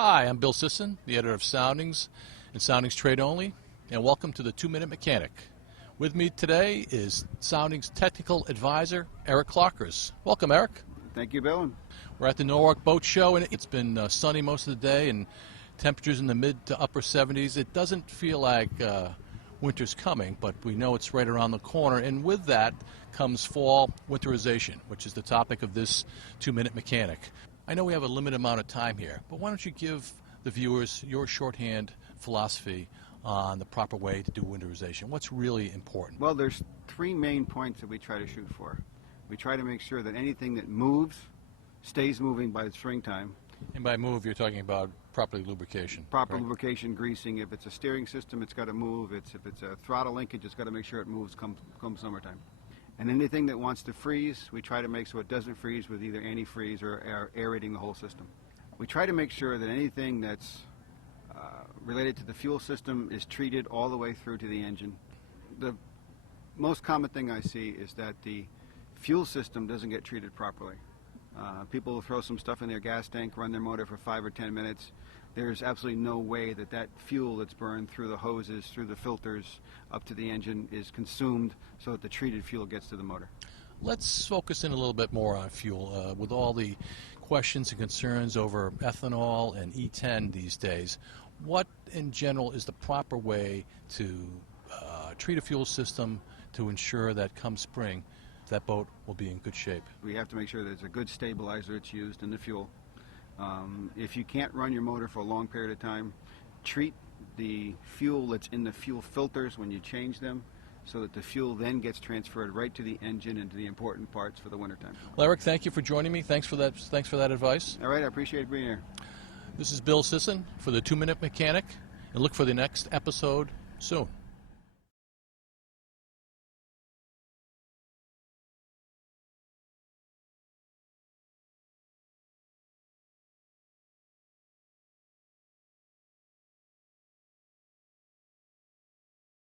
Hi, I'm Bill Sisson, the editor of Soundings and Soundings Trade Only, and welcome to the 2-Minute Mechanic. With me today is Soundings Technical Advisor Eric Clockers. Welcome, Eric. Thank you, Bill. We're at the Norwalk Boat Show, and it's been sunny most of the day and temperatures in the mid to upper 70s. It doesn't feel like winter's coming, but we know it's right around the corner, and with that comes fall winterization, which is the topic of this 2-Minute Mechanic. I know we have a limited amount of time here, but why don't you give the viewers your shorthand philosophy on the proper way to do winterization? What's really important? Well, there's three main points that we try to shoot for. We try to make sure that anything that moves stays moving by the springtime. And by move, you're talking about properly lubrication. Proper right? lubrication, greasing. If it's a steering system, it's got to move. If it's a throttle linkage, it's got to make sure it moves come summertime. And anything that wants to freeze, we try to make so it doesn't freeze with either antifreeze or aerating the whole system. We try to make sure that anything that's related to the fuel system is treated all the way through to the engine. The most common thing I see is that the fuel system doesn't get treated properly. People will throw some stuff in their gas tank, run their motor for 5 or 10 minutes. There's absolutely no way that that fuel that's burned through the hoses, through the filters, up to the engine is consumed so that the treated fuel gets to the motor. Let's focus in a little bit more on fuel. With all the questions and concerns over ethanol and E10 these days, what in general is the proper way to treat a fuel system to ensure that come spring that boat will be in good shape? We have to make sure that it's a good stabilizer that's used in the fuel. If you can't run your motor for a long period of time, treat the fuel that's in the fuel filters when you change them so that the fuel then gets transferred right to the engine and to the important parts for the wintertime. Well, Eric, thank you for joining me. Thanks for that advice. All right, I appreciate being here. This is Bill Sisson for the 2-Minute Mechanic, and look for the next episode soon.